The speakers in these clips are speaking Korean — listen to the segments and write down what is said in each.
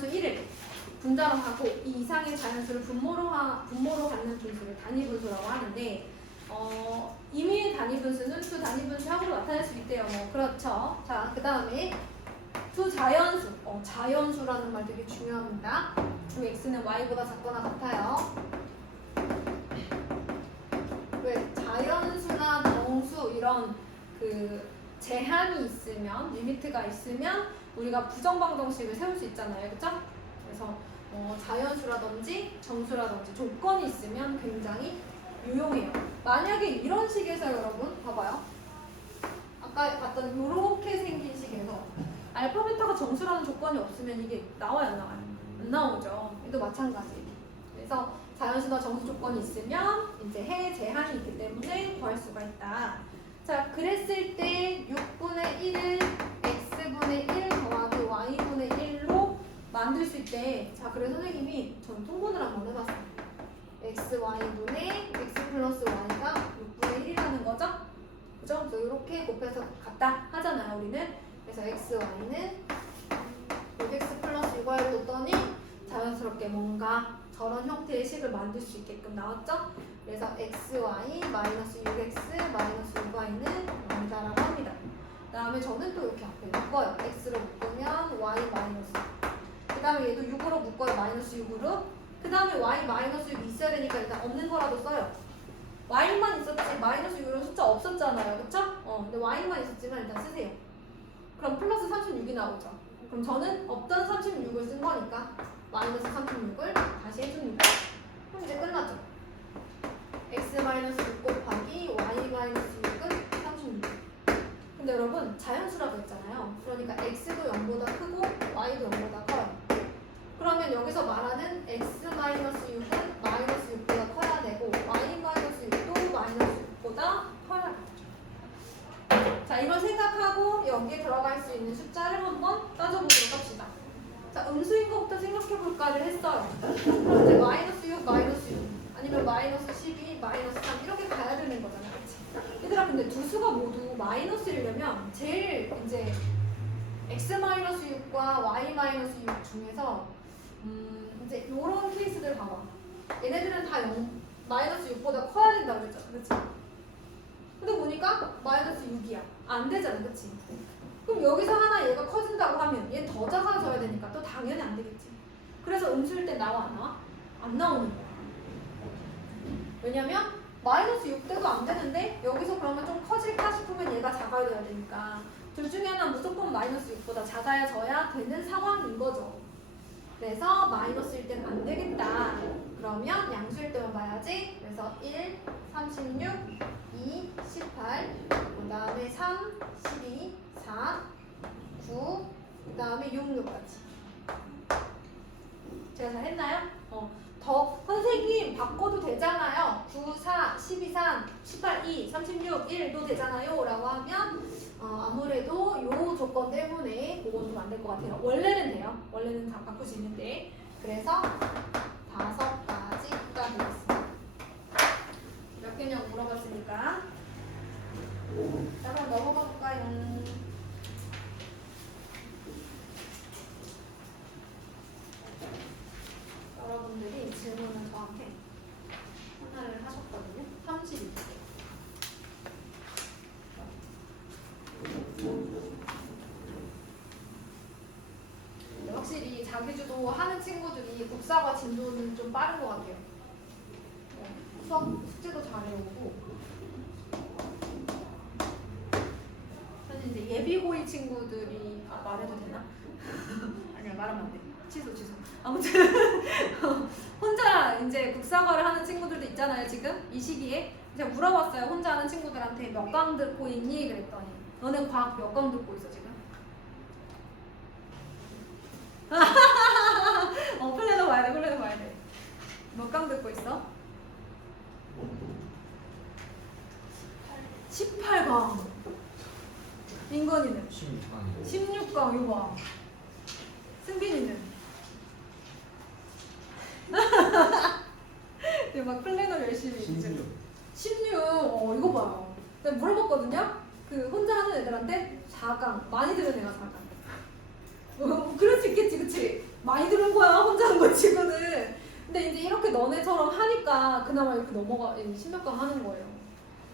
자연수 1을 분자로 하고 이 이상의 자연수를 분모로 갖는 분수를 단위분수라고 하는데 임의의 단위분수는 두 단위분수형으로 나타낼 수 있대요. 뭐 그렇죠. 자, 그 다음에 두 자연수. 자연수라는 말 되게 중요합니다. 두 x는 y보다 작거나 같아요. 왜 자연수나 정수 이런 그 제한이 있으면 리미트가 있으면 우리가 부정방정식을 세울 수 있잖아요. 그렇죠? 그래서 자연수라든지 정수라든지 조건이 있으면 굉장히 유용해요. 만약에 이런 식에서 여러분 봐봐요. 아까 봤던 이렇게 생긴 식에서 알파 베타가 정수라는 조건이 없으면 이게 나와요, 안 나와요? 안 나오죠. 얘도 마찬가지. 그래서 자연수나 정수 조건이 있으면 이제 해 제한이 있기 때문에 구할 수가 있다. 자, 그랬을 때 6분의 1을 x분의 1 더하기 y분의 1로 만들 수 있대. 자, 그래서 선생님이 전 통분을 한번 해봤어요. x, y분의 x 플러스 y가 6분의 1이라는 거죠? 그죠? 그래서 이렇게 곱해서 같다 하잖아요, 우리는. 그래서 x, y는 6x 플러스 6y를 뒀더니 자연스럽게 뭔가 저런 형태의 식을 만들 수 있게끔 나왔죠? 그래서 xy 마이너스 6x 마이너스 6y는 0이다라고 합니다. 그 다음에 저는 또 이렇게 앞에 묶어요. x로 묶으면 y 마이너스, 그 다음에 얘도 6으로 묶어요. 마이너스 6으로. 그 다음에 y 마이너스 6이 있어야 되니까 일단 없는 거라도 써요. y만 있었지 마이너스 6이라는 숫자 없었잖아요. 그쵸? 근데 y만 있었지만 일단 쓰세요. 그럼 플러스 36이 나오죠. 그럼 저는 없던 36을 쓴 거니까 마이너스 36을 다시 해줍니다. 그럼 이제 끝났죠. x 마이너스 6 곱하기 y 마이너스 6은 36. 근데 여러분 자연수라고 했잖아요. 그러니까 x도 0보다 크고 y도 0보다 커요. 그러면 여기서 말하는 x 마이너스 6은 마이너스 6보다 커야 되고 y 마이너스 6도 마이너스 6보다 커야 되죠. 자, 이걸 생각하고 여기에 들어갈 수 있는 숫자를 한번 따져보도록 합시다. 자, 음수인 것부터 생각해볼까를 했어요. 그럼 이제 마이너스 6, 마이너스 6 아니면 마이너스 12, 마이너스 3 이렇게 가야 되는 거잖아요. 그치? 얘들아, 근데 두 수가 모두 마이너스이려면 제일 이제 x 마이너스 6과 y 마이너스 6 중에서 이제 요런 케이스들 봐봐. 얘네들은 다 마이너스 6보다 커야 된다고 그랬잖아. 그치? 근데 보니까 마이너스 6이야. 안 되잖아. 그치? 그럼 여기서 하나 얘가 커진다고 하면 얘 더 작아져야 되니까 또 당연히 안 되겠지. 그래서 음수일 때 나와 안 나와? 안 나오는 거야. 왜냐면 마이너스 6대도 안 되는데 여기서 그러면 좀 커질까 싶으면 얘가 작아져야 되니까 둘 중에 하나 무조건 마이너스 6보다 작아져야 되는 상황인 거죠. 그래서 마이너스일 때는 안 되겠다. 그러면 양수일 때만 봐야지. 그래서 1, 36, 2, 18, 그 다음에 3, 12, 4, 9, 그 다음에 6, 6까지. 제가 잘 했나요? 더 선생님 바꿔도 되잖아요. 9, 4, 12, 3, 18, 2, 36, 1도 되잖아요 라고 하면 아무래도 요 조건 때문에 그건 좀 안 될 것 같아요. 원래는 돼요. 원래는 다 바꿀 수 있는데. 그래서 5가지가 되겠습니다. 몇 개냐고 물어봤으니까 자, 그럼 넘어가 볼까요? 여러분들이 질문을 저한테 하나를 하셨거든요. 32개. 확실히 자기주도 하는 친구들이 국사과 진도는 좀 빠른 것 같아요. 수학 숙제도 잘해오고. 사실 이제 예비고일 친구들이 말해도 되나? 아니야, 말하면 안 돼. 취소. 아무튼 혼자 이제 국사과를 하는 친구들도 있잖아요. 지금 이 시기에 제가 물어봤어요. 혼자 하는 친구들한테 몇 강 듣고 있니? 그랬더니 너는 과학 몇 강 듣고 있어 지금? 플래너 봐야 돼. 몇 강 듣고 있어? 18강. 인건이는 16강. 이거 봐. 승빈이는 막 플래너 열심히 16. 이거 봐요. 내가 물어봤거든요. 그 혼자 하는 애들한테 4강 많이 들은 애가 4강. 그럴 수 있겠지, 그치? 많이 많이 들은 거야. 혼자 하는 거 치고는. 근데 이제 이렇게 너네처럼 하니까 그나마 이렇게 넘어가 심력강 하는 거예요.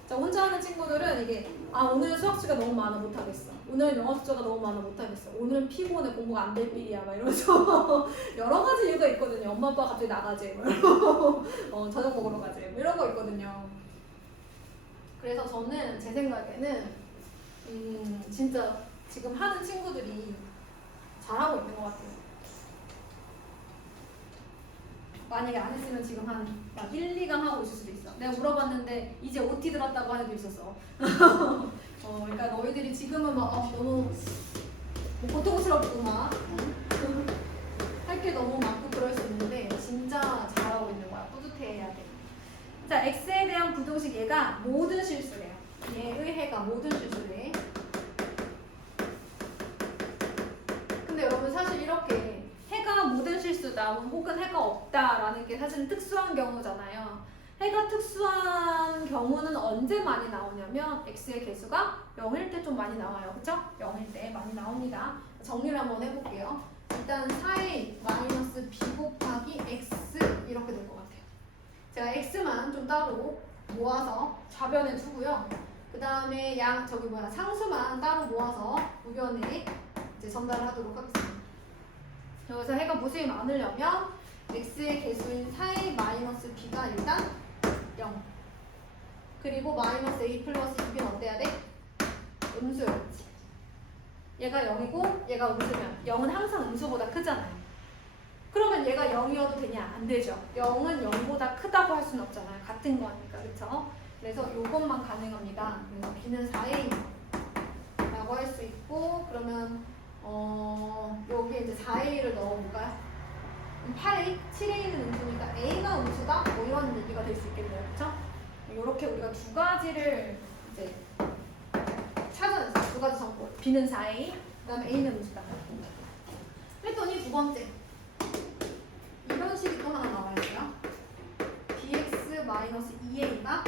자, 혼자 하는 친구들은 이게 오늘은 수학시가 너무 많아 못하겠어. 오늘은 영어 숫자가 너무 많아 못하겠어. 오늘은 피곤해 공부가 안 될 필이야 막 이러면서 여러 가지 이유가 있거든요. 엄마 아빠가 갑자기 나가지 뭐 이러고 저녁 먹으러 가지 뭐 이런 거 있거든요. 그래서 저는 제 생각에는 진짜 지금 하는 친구들이 잘하고 있는 것 같아요. 만약에 안 했으면 지금 막 1, 2강 하고 있을 수도 있어. 내가 물어봤는데 이제 OT 들었다고 하는 애도 있었어. 그러니까 너희들이 지금은 막 너무 고통스럽고 막 할 게 너무 많고 그럴 수 있는데 진짜 잘하고 있는 거야. 뿌듯해야 돼. 자, X에 대한 부등식 얘가 모든 실수래요. 얘의 해가 모든 실수래. 근데 여러분 사실 이렇게 해가 모든 실수다 혹은 해가 없다라는 게 사실은 특수한 경우잖아요. 해가 특수한 경우는 언제 많이 나오냐면 X의 개수가 0일 때 좀 많이 나와요. 그쵸? 0일 때 많이 나옵니다. 정리를 한번 해볼게요. 일단 4a 마이너스 b 곱하기 x 이렇게 될 것 같아요. 제가 x만 좀 따로 모아서 좌변에 두고요. 그 다음에 상수만 따로 모아서 우변에 이제 전달을 하도록 하겠습니다. 여기서 해가 모습이 많으려면 x의 개수인 4a 마이너스 b가 일단 0. 그리고 마이너스 a 플러스 2b는 어때야 돼? 음수였지. 얘가 0이고 얘가 음수면 0은 항상 음수보다 크잖아요. 그러면 얘가 0이어도 되냐? 안 되죠. 0은 0보다 크다고 할 수는 없잖아요. 같은 거니까. 그쵸? 그래서 요것만 가능합니다. 그래서 b는 4a 라고 할 수 있고 그러면 여기에 이제 4a를 넣어볼까요? 8a, 7a는 음수니까 a가 음수다? 뭐 이런 얘기가 될 수 있겠네요. 그쵸? 이렇게 우리가 두 가지를 이제 찾아냈어요. 두 가지 정보. b는 4a, 그 다음에 a는 음수다. 했더니 두 번째. 이런 식이 또 하나 나와 있어요. bx-2a가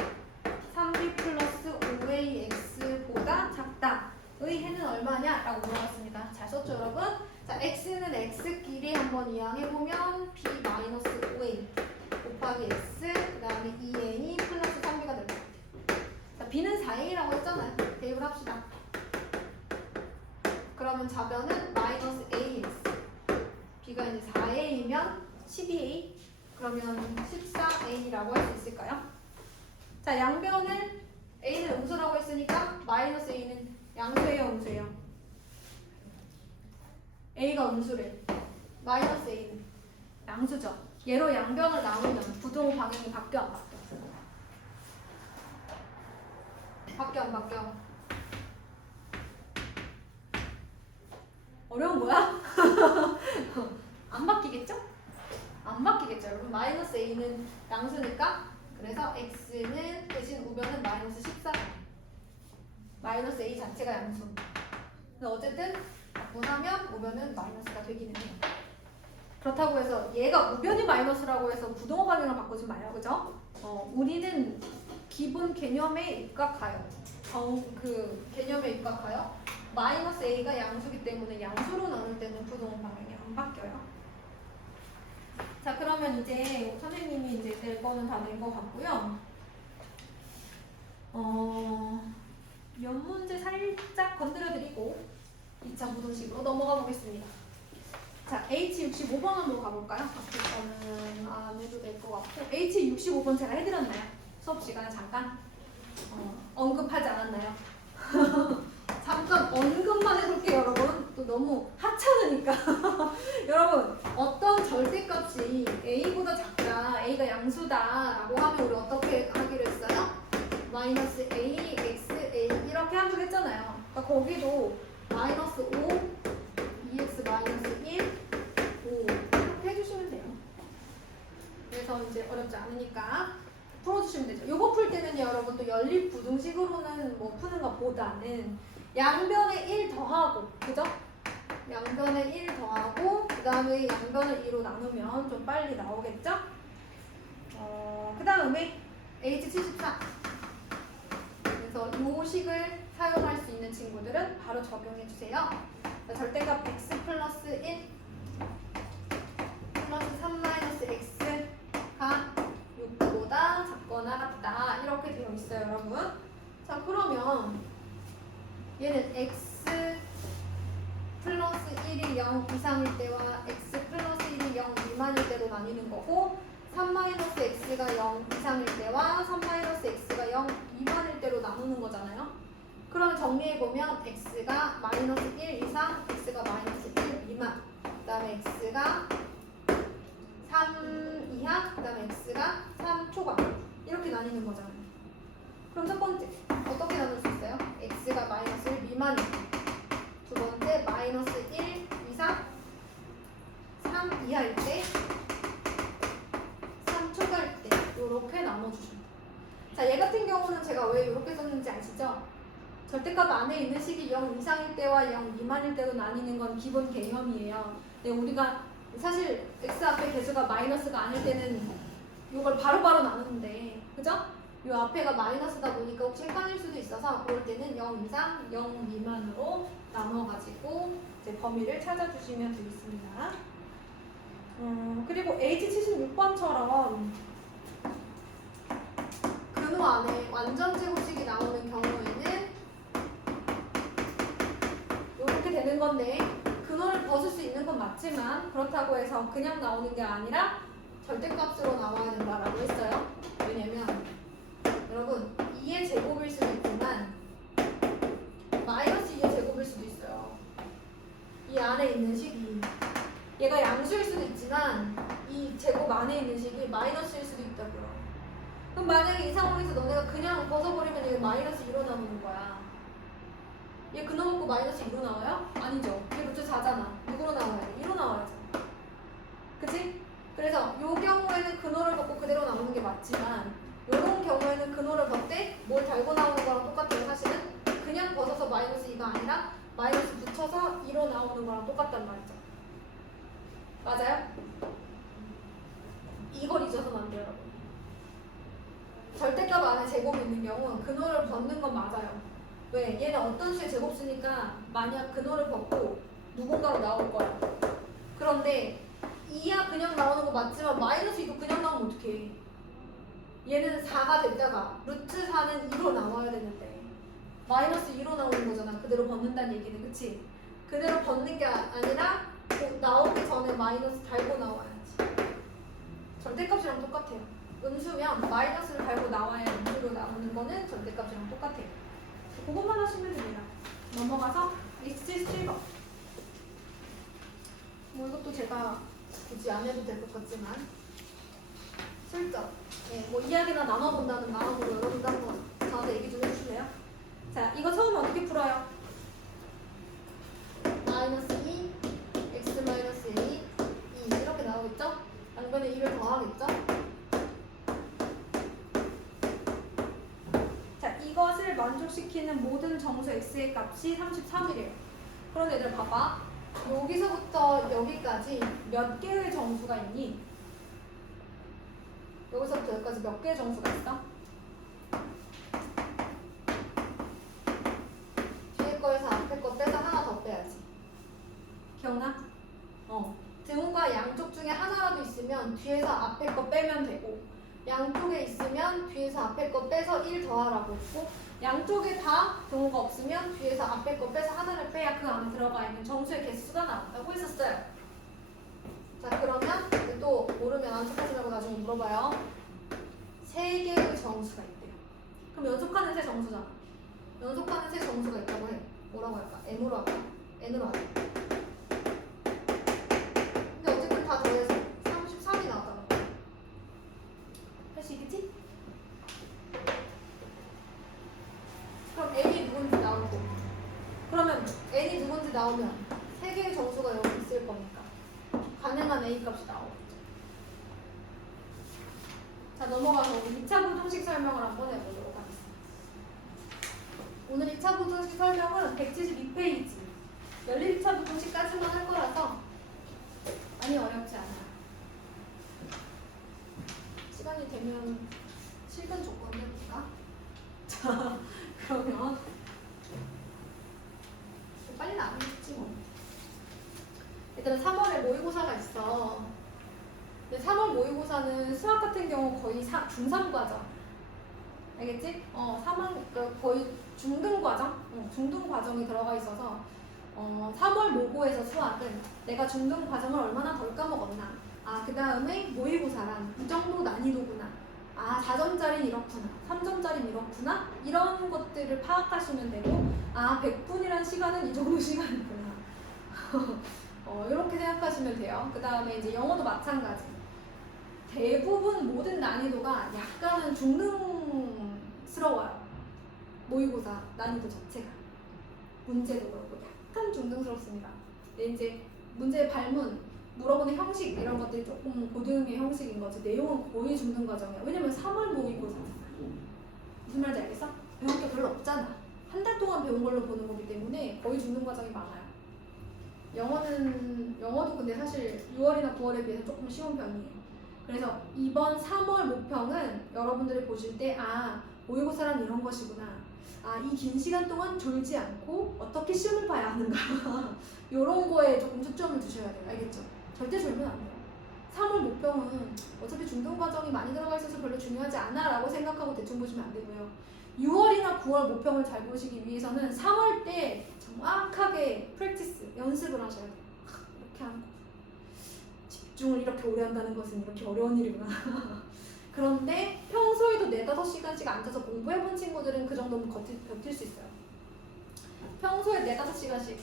3b 플러스 5ax보다 작다. 의 해는 얼마냐? 라고 물어봤습니다. 잘 썼죠, 여러분? 자, x는 x끼리 한번 이항해보면 b-5a 곱하기 x, 그 다음에 2a이 플러스 3b가 될 것 같아요. 자, b는 4a라고 했잖아요. 대입을 합시다. 그러면 좌변은 마이너스 ax. b가 이제 4a이면 12a. 그러면 14a라고 할 수 있을까요? 자, 양변은 a는 음수라고 했으니까 마이너스 a는 양수예요, 음수예요? a가 음수래. 마이너스 a는 양수죠. 얘로 양변을 나누면 부등호 방향이 바뀌어 안 바뀌어? 바뀌어 안 바뀌어? 어려운 거야? 안 바뀌겠죠? 안 바뀌겠죠. 여러분 마이너스 a는 양수니까 그래서 x는 대신 우변은 마이너스 14. 마이너스 a 자체가 양수. 근데 어쨌든 분하면 우변은 마이너스가 되기는 해요. 그렇다고 해서 얘가 우변이 마이너스라고 해서 부등호 방향을 바꾸지 마요. 그죠? 우리는 기본 개념에 입각하여 개념에 입각하여 마이너스 a가 양수기 때문에 양수로 나눌 때는 부등호 방향이 안 바뀌어요. 자, 그러면 이제 선생님이 이제 낼 거는 다 낸 것 같고요. 연 문제 살짝 건드려드리고 2차 부등식으로 넘어가 보겠습니다. 자, H65번 한번 가볼까요? 앞에 거는 안 해도 될 것 같고 H65번 제가 해드렸나요? 수업 시간에 잠깐 언급하지 않았나요? 잠깐 언급만 해볼게요, 여러분. 또 너무 하찮으니까. 여러분, 어떤 절대값이 a보다 작다, a가 양수다라고 하면 우리 어떻게 하기로 했어요? 마이너스 a, x, a 이렇게 하기로 했잖아요. 그러니까 거기도 마이너스 5, 2x 마이너스 1, 5 이렇게 해주시면 돼요. 그래서 이제 어렵지 않으니까 풀어주시면 되죠. 요거 풀 때는요, 여러분 또 연립 부등식으로는 뭐 푸는 것보다는 양변에 1 더하고, 그죠? 양변에 1 더하고, 그 다음에 양변을 2로 나누면 좀 빨리 나오겠죠? 그 다음에 H74. 그래서 이 식을 사용할 수 있는 친구들은 바로 적용해 주세요. 절대값 x 플러스 1 얘는 x 플러스 1이 0 이상일 때와 x 플러스 1이 0 미만일 때로 나뉘는 거고 3-x가 0 이상일 때와 3-x가 0 미만일 때로 나누는 거잖아요. 그럼 정리해보면 x가 마이너스 1 이상, x가 마이너스 1 미만, 그 다음에 x가 3 이하, 그 다음에 x가 3 초과 이렇게 나뉘는 거잖아요. 그럼 첫 번째 어떻게 나눌 수 있어요? x가 마이너스 1 미만일 때, 두 번째 마이너스 1 이상, 3 이하일 때, 3 초과일 때 이렇게 나눠주십니다. 자, 얘 같은 경우는 제가 왜 이렇게 썼는지 아시죠? 절대값 안에 있는 식이 0 이상일 때와 0 미만일 때로 나뉘는 건 기본 개념이에요. 근데 우리가 사실 x 앞에 개수가 마이너스가 아닐 때는 이걸 바로바로 나누는데, 그죠? 이 앞에가 마이너스다 보니까 혹시 헷갈릴 수도 있어서 그럴 때는 0 이상, 0 미만으로 나눠가지고 이제 범위를 찾아주시면 되겠습니다. 그리고 H76번처럼 근호 안에 완전 제곱식이 나오는 경우에는 이렇게 되는 건데, 근호를 벗을 수 있는 건 맞지만 그렇다고 해서 그냥 나오는 게 아니라 절대값으로 나와야 된다라고 했어요. 왜냐면 여러분 2의 제곱일 수도 있지만 마이너스 2의 제곱일 수도 있어요. 이 안에 있는 식이 얘가 양수일 수도 있지만 이 제곱 안에 있는 식이 마이너스일 수도 있다고요. 그럼 만약에 이 상황에서 너네가 그냥 벗어버리면 이게 마이너스 2로 나오는 거야. 얘 근호 먹고 마이너스 2로 나와요? 아니죠. 얘 그쵸 자잖아. 누구로 나와야 돼? 2로 나와야죠. 그치? 그래서 요 경우에는 근호를 벗고 그대로 나오는 게 맞지만 요런 경우에는 근호를 벗되 뭘 달고 나오는 거랑 똑같아요. 사실은 그냥 벗어서 마이너스 2가 아니라 마이너스 붙여서 2로 나오는 거랑 똑같단 말이죠. 맞아요? 이걸 잊어서는 안 돼요, 여러분. 절대값 안에 제곱이 있는 경우 근호를 벗는 건 맞아요. 왜? 얘는 어떤 수의 제곱수니까 만약 근호를 벗고 누군가로 나올 거야. 그런데 2야 그냥 나오는 거 맞지만 마이너스 2도 그냥 나오면 어떡해. 얘는 4가 됐다가 루트 4는 2로 나와야 되는데 마이너스 2로 나오는 거잖아. 그대로 벗는다는 얘기는. 그치? 그대로 벗는 게 아니라 나오기 전에 마이너스 달고 나와야지. 절대값이랑 똑같아요. 음수면 마이너스를 달고 나와야 음수로 나오는 거는 절대값이랑 똑같아요. 그것만 하시면 됩니다. 넘어가서 X7번. 뭐 이것도 제가 굳이 안 해도 될 것 같지만 슬쩍 뭐 이야기나 나눠본다는 마음으로 여러분도 한번 저한테 얘기 좀 해주실래요? 자, 이거 처음에 어떻게 풀어요? 마이너스 2, x 마이너스 1, 2 이렇게 나오겠죠? 양변에 2를 더하겠죠? 자, 이것을 만족시키는 모든 정수 x의 값이 33이래요. 그런데 얘들아 봐봐. 여기서부터 여기까지 몇 개의 정수가 있니? 여기서부터 여기까지 몇 개의 정수가 있어? 뒤에 거에서 앞에 거 빼서 하나 더 빼야지. 기억나? 등호가 양쪽 중에 하나라도 있으면 뒤에서 앞에 거 빼면 되고, 양쪽에 있으면 뒤에서 앞에 거 빼서 1 더하라고 했고, 양쪽에 다 등호가 없으면 뒤에서 앞에 거 빼서 하나를 빼야 그 안에 들어가 있는 정수의 개수가 나온다고 했었어요. 자, 그러면 또 모르면 연속하시라고 나중에 물어봐요. 3개의 정수가 있대요. 그럼 연속하는 세 정수잖아. 연속하는 세 정수가 있다고 해. 뭐라고 할까? M으로 할까? N으로 할까? 근데 어쨌든 다 더해서 33이 나왔다고. 할 수 있겠지? 그럼 N이 누군지 나오고, 그러면 N이 누군지 나오면 3개의 정수가 여기 있을 거니까 가능한 A 값이 나오겠죠. 자, 넘어가서 우리 2차 부등식 설명을 한번 해보도록 하겠습니다. 오늘 2차 부등식 설명은 172페이지 열린 2차 부등식까지만 할 거라서 많이 어렵지 않아요. 시간이 되면 실근 조건 해볼까? 자, 그러면 빨리 나가겠지 뭐. 얘들아 3월에 모의고사가 있어. 근데 3월 모의고사는 수학 같은 경우 거의 중3 과정. 알겠지? 3학 그러니까 거의 중등 과정? 중등 과정이 들어가 있어서 3월 모고에서 수학은 내가 중등 과정을 얼마나 덜 까먹었나, 그 다음에 모의고사란 이 정도 난이도구나, 4점짜리는 이렇구나, 3점짜리는 이렇구나, 이런 것들을 파악하시면 되고, 100분이란 시간은 이 정도 시간이구나. 이렇게 생각하시면 돼요. 그 다음에 이제 영어도 마찬가지. 대부분 모든 난이도가 약간은 중등스러워요. 모의고사 난이도 자체가. 문제도 그렇고 약간 중등스럽습니다. 근데 이제 문제 발문, 물어보는 형식 이런 것들이 조금 고등의 형식인 거지 내용은 거의 중등 과정이야. 왜냐면 3월 모의고사잖아. 무슨 말인지 알겠어? 배울 게 별로 없잖아. 한 달 동안 배운 걸로 보는 거기 때문에 거의 중등 과정이 많아요. 영어도 근데 사실 6월이나 9월에 비해서 조금 쉬운 편이에요. 그래서 이번 3월 모평은 여러분들이 보실 때 모의고사란 이런 것이구나. 이 긴 시간 동안 졸지 않고 어떻게 시험을 봐야 하는가. 이런 거에 조금 초점을 두셔야 돼요. 알겠죠? 절대 졸면 안 돼요. 3월 모평은 어차피 중등 과정이 많이 들어가 있어서 별로 중요하지 않아 라고 생각하고 대충 보시면 안 되고요. 6월이나 9월 모평을 잘 보시기 위해서는 3월 때 정확하게 프랙티스, 연습을 하셔야 돼요. 이렇게 하는 거. 집중을 이렇게 오래 한다는 것은 이렇게 어려운 일이구나. 그런데 평소에도 4-5시간씩 앉아서 공부해본 친구들은 그 정도면 버틸 수 있어요. 평소에 4-5시간씩,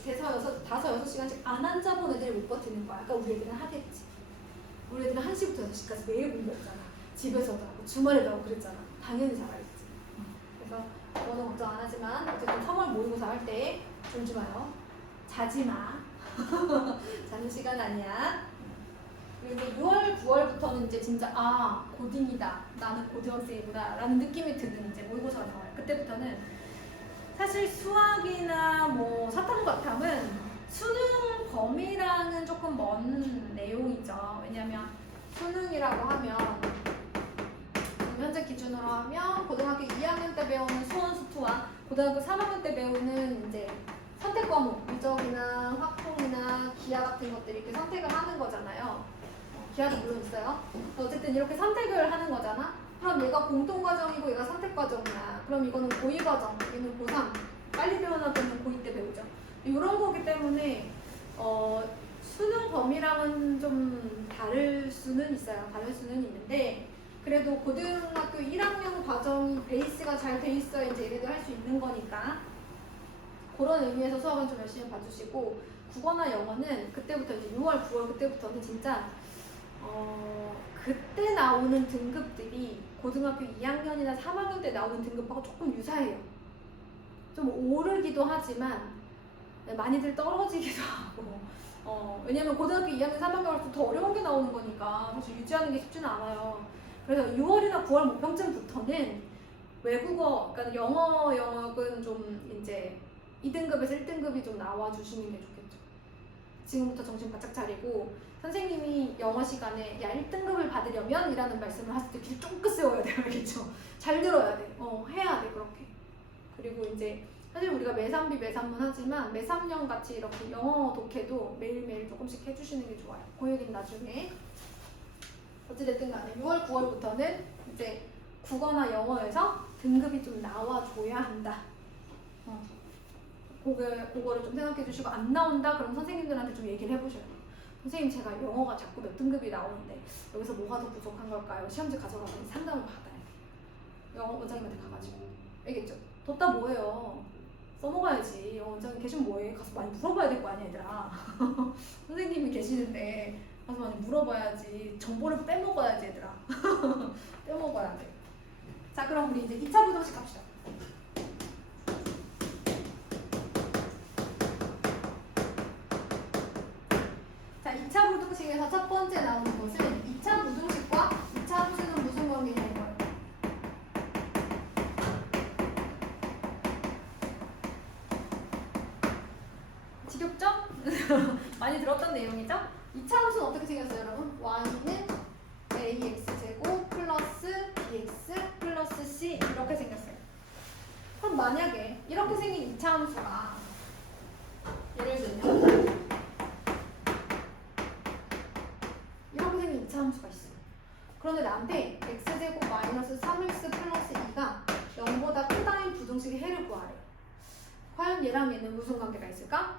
5-6시간씩 안 앉아본 애들이 못 버티는 거야. 그러니까 우리 애들은 하겠지. 우리 애들은 1시부터 6시까지 매일 공부했잖아. 집에서도 하고 주말에도 하고 그랬잖아. 당연히 잘하겠지. 그래서 너는 걱정 안 하지만 어쨌든 3월 모의고사 할 때 졸지 마요. 자지 마. 자는 시간 아니야. 그리고 6월, 9월부터는 이제 진짜 고딩이다. 나는 고등학생이구나 라는 느낌이 드는 이제 모의고사가 나와요. 그때부터는 사실 수학이나 뭐 사탐과탐은 수능 범위랑은 조금 먼 내용이죠. 왜냐면 수능이라고 하면 현재 기준으로 하면 고등학교 2학년 때 배우는 수원 수투와 고등학교 3학년 때 배우는 이제 선택 과목, 미적이나 확통이나 기하 같은 것들이 이렇게 선택을 하는 거잖아요. 기하도 물론 있어요. 어쨌든 이렇게 선택을 하는 거잖아. 그럼 얘가 공통과정이고 얘가 선택과정이야. 그럼 이거는 고2과정, 얘는 고3. 빨리 배워놨던 고2 때 배우죠. 이런 거기 때문에 수능 범위랑은 좀 다를 수는 있어요. 다를 수는 있는데 그래도 고등학교 1학년 과정이 베이스가 잘 돼 있어야 이제 얘네들 할 수 있는 거니까 그런 의미에서 수학은 좀 열심히 봐주시고 국어나 영어는 그때부터 이제 6월, 9월 그때부터는 진짜 그때 나오는 등급들이 고등학교 2학년이나 3학년 때 나오는 등급하고 조금 유사해요. 좀 오르기도 하지만 많이들 떨어지기도 하고 왜냐면 고등학교 2학년, 3학년 갈수록 더 어려운 게 나오는 거니까 사실 유지하는 게 쉽지는 않아요. 그래서 6월이나 9월 모평쯤부터는 외국어, 그러니까 영어 영역은 좀 이제 2등급에서 1등급이 좀 나와주시는 게 좋겠죠. 지금부터 정신 바짝 차리고 선생님이 영어 시간에 1등급을 받으려면 이라는 말씀을 하실 때 귀를 쫑긋 세워야 돼요. 알겠죠? 잘 들어야 돼. 해야 돼 그렇게. 그리고 이제 사실 우리가 매삼비 매삼문 하지만 매삼년 같이 이렇게 영어 독해도 매일매일 조금씩 해주시는 게 좋아요. 그 얘기는 나중에. 어찌됐든 간에 6월, 9월부터는 이제 국어나 영어에서 등급이 좀 나와줘야 한다. 그거를 좀 생각해 주시고 안 나온다? 그럼 선생님들한테 좀 얘기를 해보셔야 돼요. 선생님 제가 영어가 자꾸 몇 등급이 나오는데 여기서 뭐가 더 부족한 걸까요? 시험지 가져가서 상담을 받아야 돼요. 영어 원장님한테 가가지고. 알겠죠? 뒀다 뭐해요? 써먹어야지. 원장님 계시면 뭐해? 가서 많이 물어봐야 될 거 아니야 얘들아. 선생님이 계시는데 가서 많이 물어봐야지. 정보를 빼먹어야지 얘들아. 빼먹어야 돼. 자 그럼 우리 이제 2차 부정식 갑시다. 자 2차 부등식에서 첫 번째 나오는 것은 2차 부등식과 2차 함수는 무슨 관계냐 이거예요. 지겹죠? 많이 들었던 내용이죠? 2차 함수는 어떻게 생겼어요 여러분? y는 ax제곱 플러스 bx 플러스 c 이렇게 생겼어요. 그럼 만약에 이렇게 생긴 2차 함수가 예를 들면 이렇게 생긴 2차 함수가 있어요. 그런데 나한테 x제곱 마이너스 3x 플러스 2가 0보다 크다인 부등식의 해를 구하래. 과연 얘랑 얘는 무슨 관계가 있을까?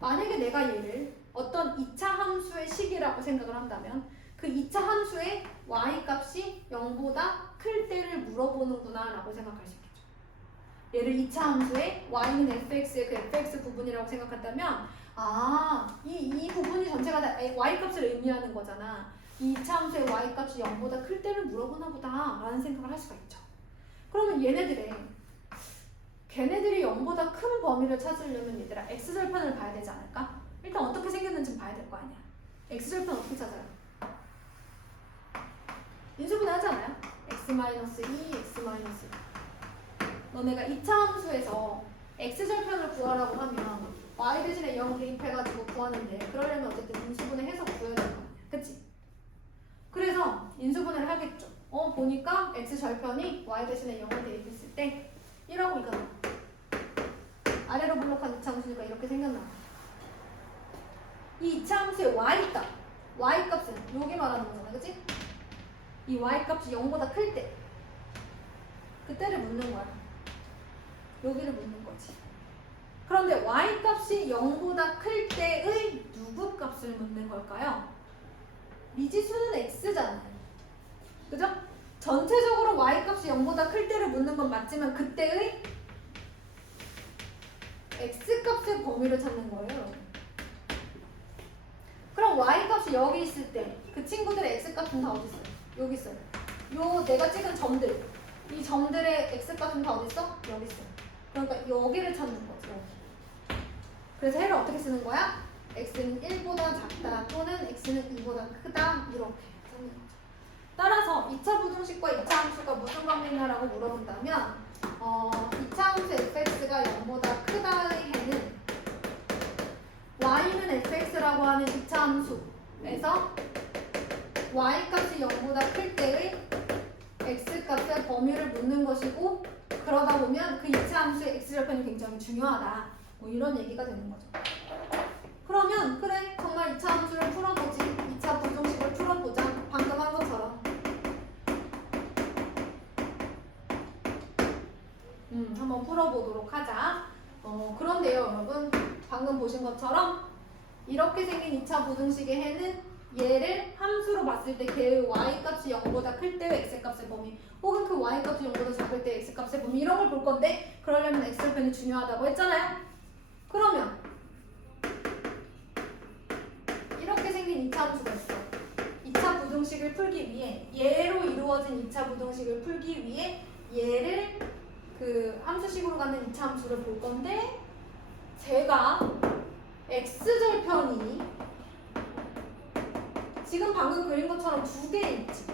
만약에 내가 얘를 어떤 2차 함수의 식이라고 생각을 한다면 그 2차 함수의 y값이 0보다 클 때를 물어보는구나 라고 생각할 수 있겠죠. 얘를 2차 함수의 y는 fx의 그 fx 부분이라고 생각한다면 이 부분이 전체가 다 y값을 의미하는 거잖아. 이 2차 함수의 y값이 0보다 클 때를 물어보나 보다 라는 생각을 할 수가 있죠. 그러면 걔네들이 0보다 큰 범위를 찾으려면 얘들아 x절편을 봐야 되지 않을까? 일단 어떻게 생겼는지 봐야 될 거 아니야. x절편 어떻게 찾아요? 인수분해 하잖아요. x-2, x-2. 너네가 2차 함수에서 x절편을 구하라고 하면 y 대신에 0 대입해가지고 구하는데 그러려면 어쨌든 인수분해해서 구해야 될 거 아니야. 그치? 그래서 인수분해를 하겠죠. 보니까 x절편이 y 대신에 0을 대입했을 때 1하고 이거 아래로 블록한 2차 함수니까 이렇게 생겼나 봐. 이 2차 함수의 y값은 여기 말하는 거잖아. 그치? 이 y값이 0보다 클 때 그때를 묻는 거야. 여기를 묻는 거지. 그런데 y값이 0보다 클 때의 누구 값을 묻는 걸까요? 미지수는 x잖아요. 그죠? 전체적으로 y값이 0보다 클 때를 묻는 건 맞지만 그때의 x값의 범위를 찾는 거예요. 그럼 y값이 여기 있을 때 그 친구들의 x값은 다 어디 있어요? 여기 있어요. 요 내가 찍은 점들, 이 점들의 x값은 다 어디 있어? 여기 있어요. 그러니까 여기를 찾는 거죠. 여기. 그래서 해를 어떻게 쓰는 거야? x는 1보다 작다 또는 x는 2보다 크다 이렇게 쓰는 거죠. 따라서 2차 부등식과 2차 함수가 무슨 관계냐라고 물어본다면 2차 함수 fx가 0보다 크다의 해는 y는 fx라고 하는 2차 함수에서 y값이 0보다 클 때의 x값의 범위를 묻는 것이고 그러다 보면 그 2차 함수의 x절편이 굉장히 중요하다. 뭐 이런 얘기가 되는 거죠. 그러면 그래 정말 2차 함수를 풀어보지. 2차 부등식을 풀어보자. 방금 한 것처럼. 한번 풀어보도록 하자. 그런데요 여러분 방금 보신 것처럼 이렇게 생긴 2차 부등식의 해는 얘를 함수로 봤을 때 걔의 y값이 0보다 클 때의 x값의 범위 혹은 그 y값이 0보다 작을 때의 x값의 범위 이런 걸 볼 건데 그러려면 x절편이 중요하다고 했잖아요. 그러면 이렇게 생긴 2차 함수가 있어. 2차 부등식을 풀기 위해 얘로 이루어진 2차 부등식을 풀기 위해 얘를 그 함수식으로 갖는 2차 함수를 볼 건데 제가 x절편이 지금 방금 그린 것처럼 두 개일지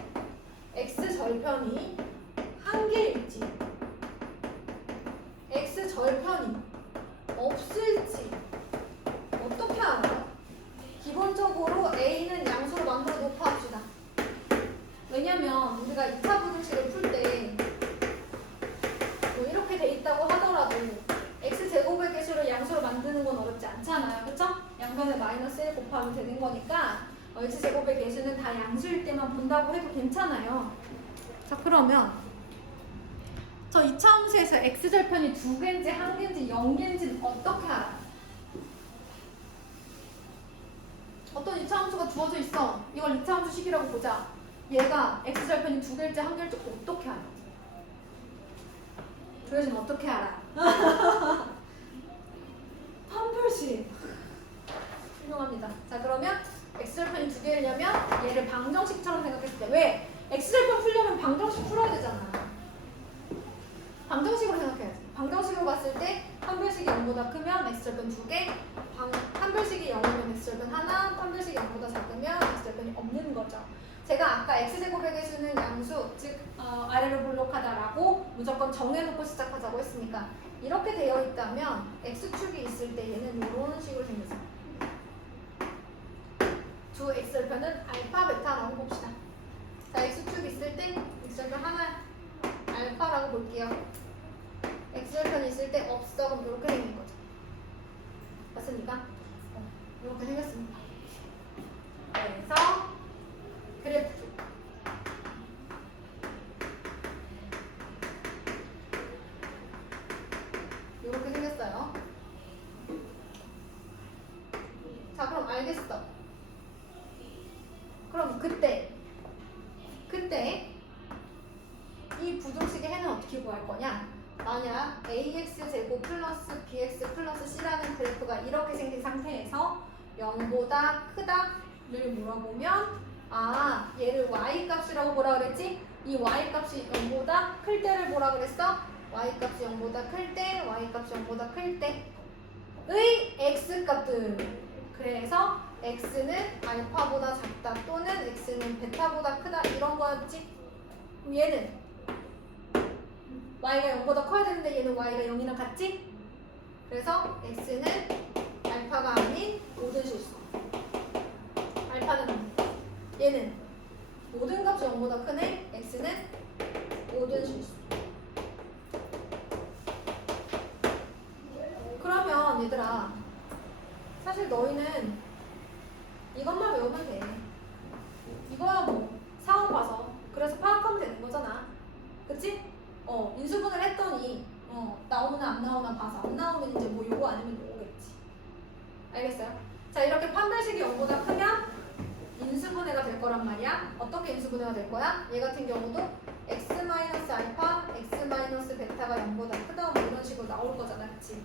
x절편이 한 개일지 x절편이 없을지 어떻게 알아요? 기본적으로 a는 양수로 만들어 놓고 합시다. 왜냐면 우리가 2차 부등식을 풀 때 뭐 이렇게 돼 있다고 하더라도 x제곱의 개수를 양수로 만드는 건 어렵지 않잖아요. 그쵸? 양변에 마이너스 1 곱하면 되는 거니까 x제곱의 개수는 다 양수일 때만 본다고 해도 괜찮아요. 자 그러면 저 2차 함수에서 x절편이 두 개인지 한 개인지 0개인지는 어떻게 알아요? 어떤 2차 함수가 주어져 있어. 이걸 2차 함수식이라고 보자. 얘가 x절편이 두 개일지 한 개일지 어떻게 알아? 도대체 어떻게 알아? 판별식. 훌륭합니다. 자 그러면 x절편이 두 개이려면 얘를 방정식처럼 생각했을 때 왜? x절편 풀려면 방정식 풀어야 되잖아. 방정식으로 생각해야지. 방정식으로 봤을 때 판별식이 0보다 크면 x절편 두 개, 판별식이 0이면 x절편 하나, 판별식이 0보다 작으면 x절편이 없는 거죠. 제가 아까 x제곱의 개수는 양수, 즉 아래로 블록하다라고 무조건 정해놓고 시작하자고 했으니까 이렇게 되어 있다면 x축이 있을 때 얘는 이런 식으로 생겼어요. 주 x절편은 알파, 베타라고 봅시다. 자, x축 있을 때 x절편 하나 알파라고 볼게요. x절편이 있을 때 없어. 그럼 이렇게 생긴 거죠. 맞습니까? 이렇게 생겼습니다. 그래서 그래프 이렇게 생겼어요. 알겠어. 그럼 그때 이 부등식의 해는 어떻게 구할 거냐? 만약 ax제곱 플러스 bx 플러스 c라는 그래프가 이렇게 생긴 상태에서 0보다 크다를 물어보면 얘를 y 값이라고 뭐라 그랬지? 이 y 값이 0보다 클 때를 뭐라 그랬어? y 값이 0보다 클 때, y 값이 0보다 클 때의 x 값들. 그래서 x는 알파보다 작다 또는 x는 베타보다 크다 이런 거였지? 그럼 얘는 y가 0보다 커야 되는데 얘는 y가 0이랑 같지? 그래서 x는 알파가 아닌 모든 실수. 알파는 얘는 모든 값이 0보다 크네. x는 모든 실수. 그러면 얘들아, 사실 너희는 이것만 외우면 돼. 이거야 뭐 상황 봐서 그래서 파악하면 되는 거잖아. 그치? 인수분해를 했더니 나오나 안 나오나 봐서 안 나오면 이제 뭐 요거 아니면 요거겠지. 알겠어요? 자, 이렇게 판별식이 0보다 크면 인수분해가 될 거란 말이야. 어떻게 인수분해가 될 거야? 얘 같은 경우도 x-알파, x-베타가 0보다 크다 뭐 이런 식으로 나올 거잖아. 그치?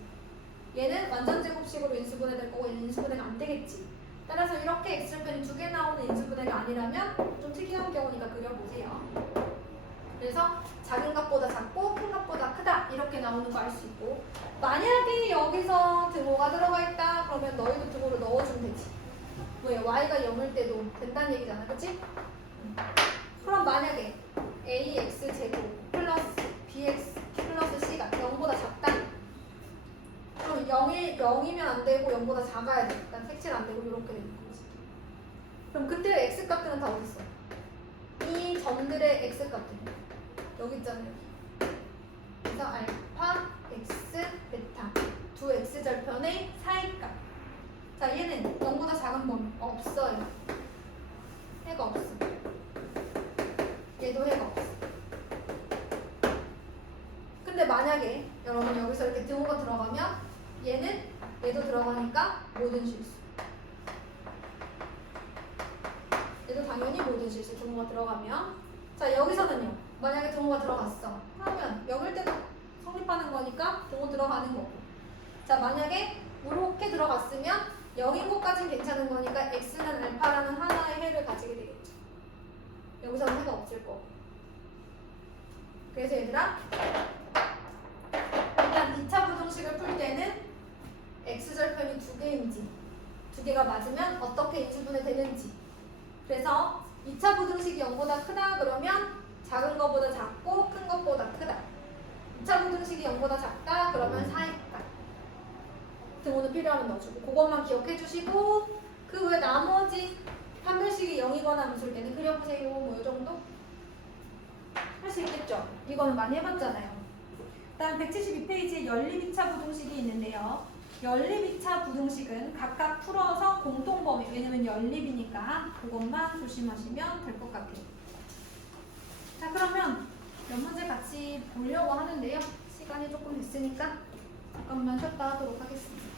얘는 완전 제곱식으로 인수분해 될 거고 얘는 인수분해가 안 되겠지. 따라서 이렇게 x절편이 2개 나오는 인수분해가 아니라면 좀 특이한 경우니까 그려보세요. 그래서 작은 값보다 작고 큰 값보다 크다 이렇게 나오는 거 알 수 있고, 만약에 여기서 등호가 들어가 있다 그러면 너희도 등호를 넣어주면 되지. 왜? y가 0일 때도 된다는 얘기잖아. 그치? 그럼 만약에 ax제곱 플러스 bx 플러스 c가 0보다 작다. 그럼 0이면 안 되고 0보다 작아야 돼. 일단 색칠 안 되고 이렇게 되는 거지. 그럼 그때 x 값들은 다 어디 있어? 이 점들의 x 값들 여기 있잖아요. 그래서 알파, x, 베타 두 x 절편의 사이값. 자, 얘는 0보다 작은 범위 없어요. 해가 없어. 얘도 해가 없어. 근데 만약에 여러분 여기서 이렇게 등호가 들어가면 얘도 들어가니까 모든 실수. 얘도 당연히 모든 실수. 등호가 들어가면. 자, 여기서는요. 만약에 등호가 들어갔어. 그러면 0일 때도 성립하는 거니까 등호 들어가는 거고. 자, 만약에 이렇게 들어갔으면 0인 것까지는 괜찮은 거니까 x는 알파라는 하나의 해를 가지게 되겠죠. 여기서는 해가 없을 거고. 그래서 얘들아, 일단 2차 부등식을 풀 때는 x절편이 2개인지 2개가 맞으면 어떻게 인수분해 되는지. 그래서 2차 부등식이 0보다 크다 그러면 작은 것보다 작고 큰 것보다 크다. 2차 부등식이 0보다 작다 그러면 사이값. 등호는 필요하면 넣어주고 그것만 기억해 주시고, 그 외 나머지 판별식이 0이거나 무술 때는 그려보세요. 뭐 이 정도? 할 수 있겠죠? 이거는 많이 해봤잖아요. 다음 172페이지에 연립 2차 부등식이 있는데요. 연립 2차 부등식은 각각 풀어서 공통범위, 왜냐면 연립이니까 그것만 조심하시면 될 것 같아요. 자, 그러면 몇 문제 같이 보려고 하는데요. 시간이 조금 있으니까 잠깐만 쉬었다 하도록 하겠습니다.